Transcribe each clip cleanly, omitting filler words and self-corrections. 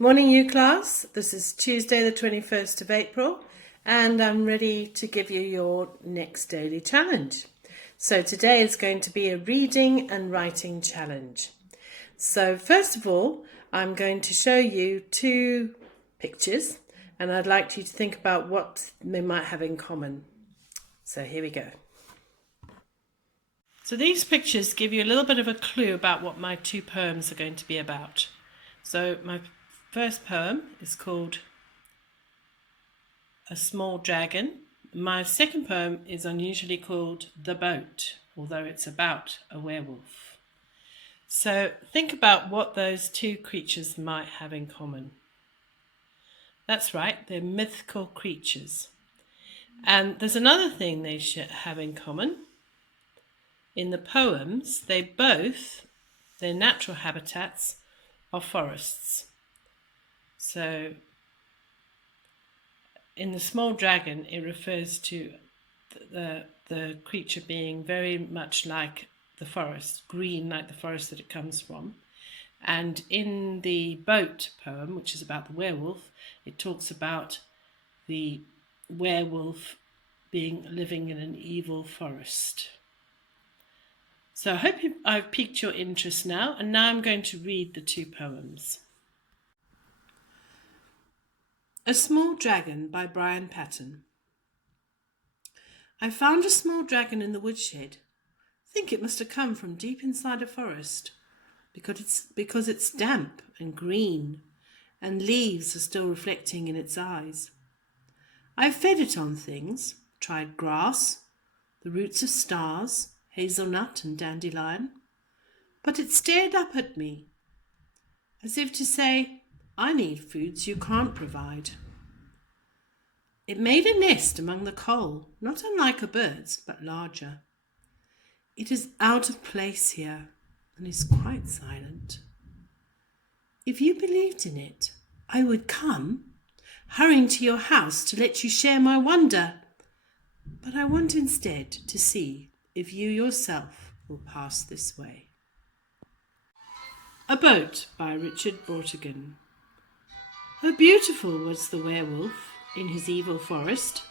Morning, Yew Class. This is Tuesday the 21st of April and I'm ready to give you your next daily challenge. So today is going to be a reading and writing challenge. So first of all, I'm going to show you two pictures and I'd like you to think about what they might have in common. So here we go. So these pictures give you a little bit of a clue about what my two poems are going to be about. So my first poem is called A Small Dragon. My second poem is unusually called The Boat, although it's about a werewolf. So think about what those two creatures might have in common. That's right, they're mythical creatures. And there's another thing they should have in common. In the poems, their natural habitats are forests. So in The Small Dragon, it refers to the creature being very much like the forest, green like the forest that it comes from. And in the Boat poem, which is about the werewolf, it talks about the werewolf living in an evil forest. So I hope I've piqued your interest now, and now I'm going to read the two poems. A Small Dragon by Brian Patton. I found a small dragon in the woodshed. I think it must have come from deep inside a forest, because it's damp and green, and leaves are still reflecting in its eyes. I fed it on things, tried grass, the roots of stars, hazelnut and dandelion, but it stared up at me, as if to say, I need foods you can't provide. It made a nest among the coal, not unlike a bird's, but larger. It is out of place here and is quite silent. If you believed in it, I would come, hurrying to your house to let you share my wonder. But I want instead to see if you yourself will pass this way. A Boat by Richard Brautigan. How beautiful was the werewolf in his evil forest.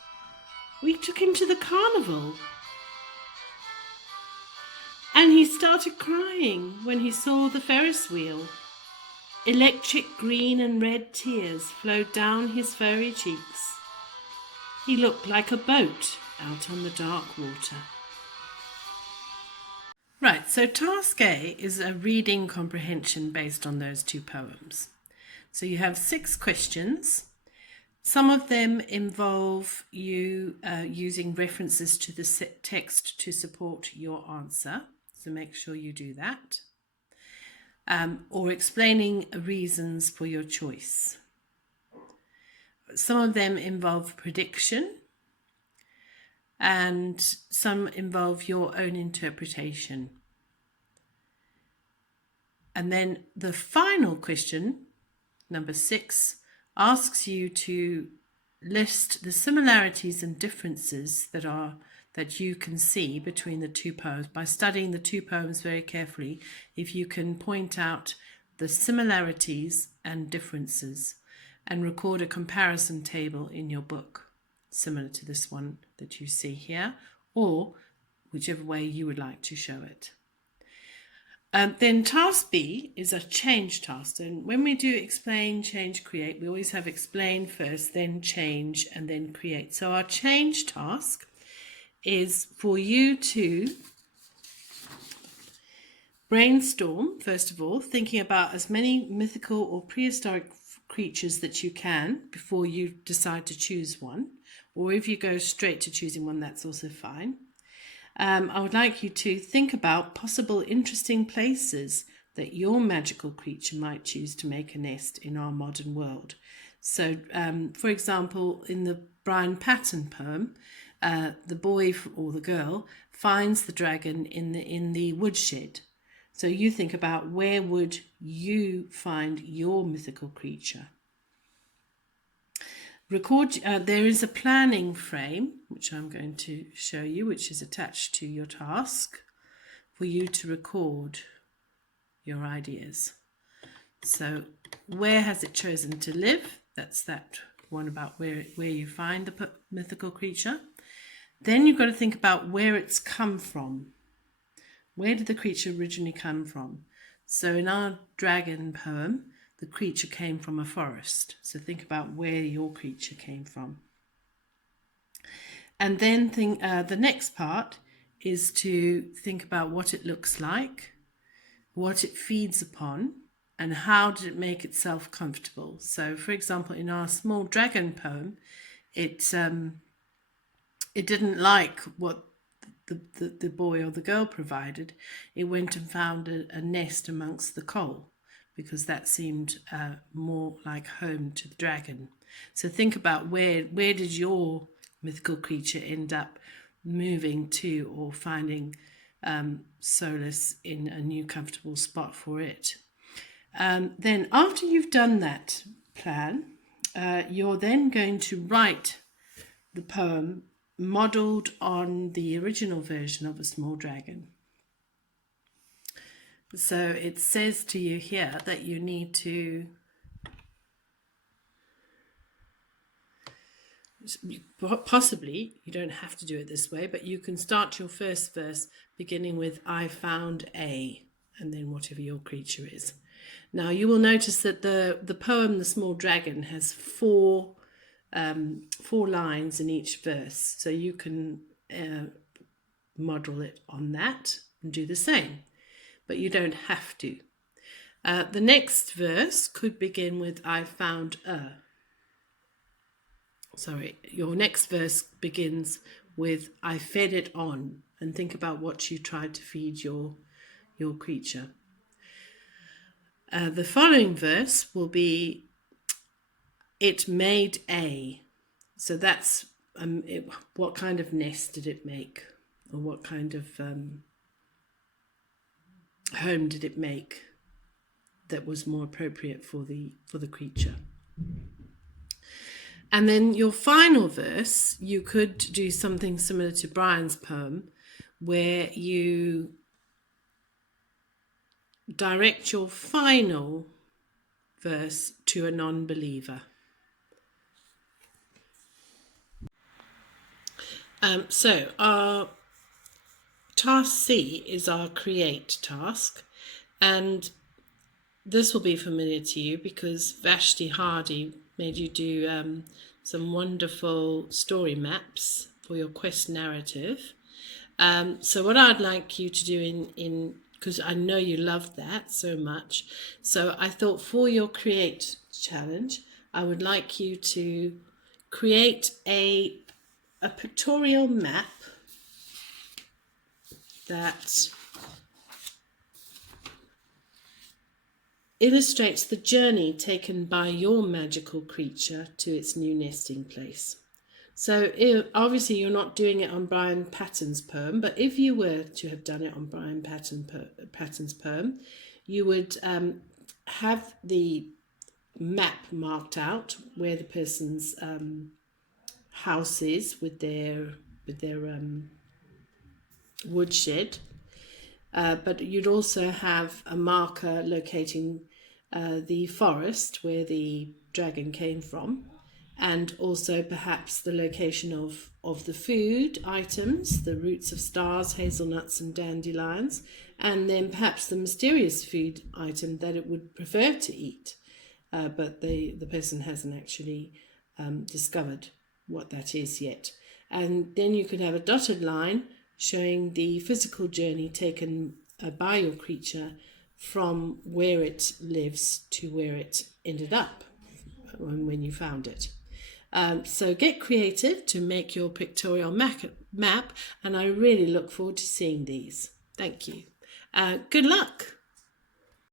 We took him to the carnival. And he started crying when he saw the Ferris wheel. Electric green and red tears flowed down his furry cheeks. He looked like a boat out on the dark water. Right, so task A is a reading comprehension based on those two poems. So you have 6 questions. Some of them involve you using references to the text to support your answer. So make sure you do that. Or explaining reasons for your choice. Some of them involve prediction, and some involve your own interpretation. And then the final question, number 6, asks you to list the similarities and differences that you can see between the two poems. By studying the two poems very carefully, if you can point out the similarities and differences and record a comparison table in your book, similar to this one that you see here, or whichever way you would like to show it. Then task B is a change task, and when we do explain, change, create, we always have explain first, then change, and then create. So our change task is for you to brainstorm, first of all, thinking about as many mythical or prehistoric creatures that you can before you decide to choose one. Or if you go straight to choosing one, that's also fine. I would like you to think about possible interesting places that your magical creature might choose to make a nest in our modern world. So, for example, in the Brian Patton poem, the boy or the girl finds the dragon in the woodshed. So you think about, where would you find your mythical creature? There is a planning frame, which I'm going to show you, which is attached to your task for you to record your ideas. So where has it chosen to live? That's that one about where you find the mythical creature. Then you've got to think about where it's come from. Where did the creature originally come from? So in our dragon poem, the creature came from a forest. So think about where your creature came from. And then the next part is to think about what it looks like, what it feeds upon, and how did it make itself comfortable. So, for example, in our small dragon poem, it didn't like what the boy or the girl provided. It went and found a nest amongst the coal because that seemed more like home to the dragon. So think about where did your mythical creature end up moving to or finding solace in a new comfortable spot for it. Then after you've done that plan, you're then going to write the poem modelled on the original version of A Small Dragon. So it says to you here that you need to possibly, you don't have to do it this way, but you can start your first verse beginning with I found a, and then whatever your creature is. Now you will notice that the poem The Small Dragon has four lines in each verse, so you can model it on that and do the same, but you don't have to. The next verse could begin with I found a. Sorry, your next verse begins with I fed it on, and think about what you tried to feed your creature. The following verse will be it made a. So that's what kind of nest did it make, or what kind of home did it make that was more appropriate for the creature. And then your final verse, you could do something similar to Brian's poem, where you direct your final verse to a non-believer. So our task C is our create task, and this will be familiar to you because Vashti Hardy made you do some wonderful story maps for your quest narrative. So what I'd like you to do because I know you loved that so much, so I thought for your create challenge, I would like you to create a pictorial map that illustrates the journey taken by your magical creature to its new nesting place. So obviously you're not doing it on Brian Patton's poem, but if you were to have done it on Brian Patton's poem, you would have the map marked out where the person's house is with their woodshed, but you'd also have a marker locating the forest where the dragon came from, and also perhaps the location of the food items, the roots of stars, hazelnuts and dandelions, and then perhaps the mysterious food item that it would prefer to eat, but the person hasn't actually discovered what that is yet. And then you could have a dotted line showing the physical journey taken by your creature from where it lives to where it ended up when you found it. So get creative to make your pictorial map, and I really look forward to seeing these. Thank you. Good luck.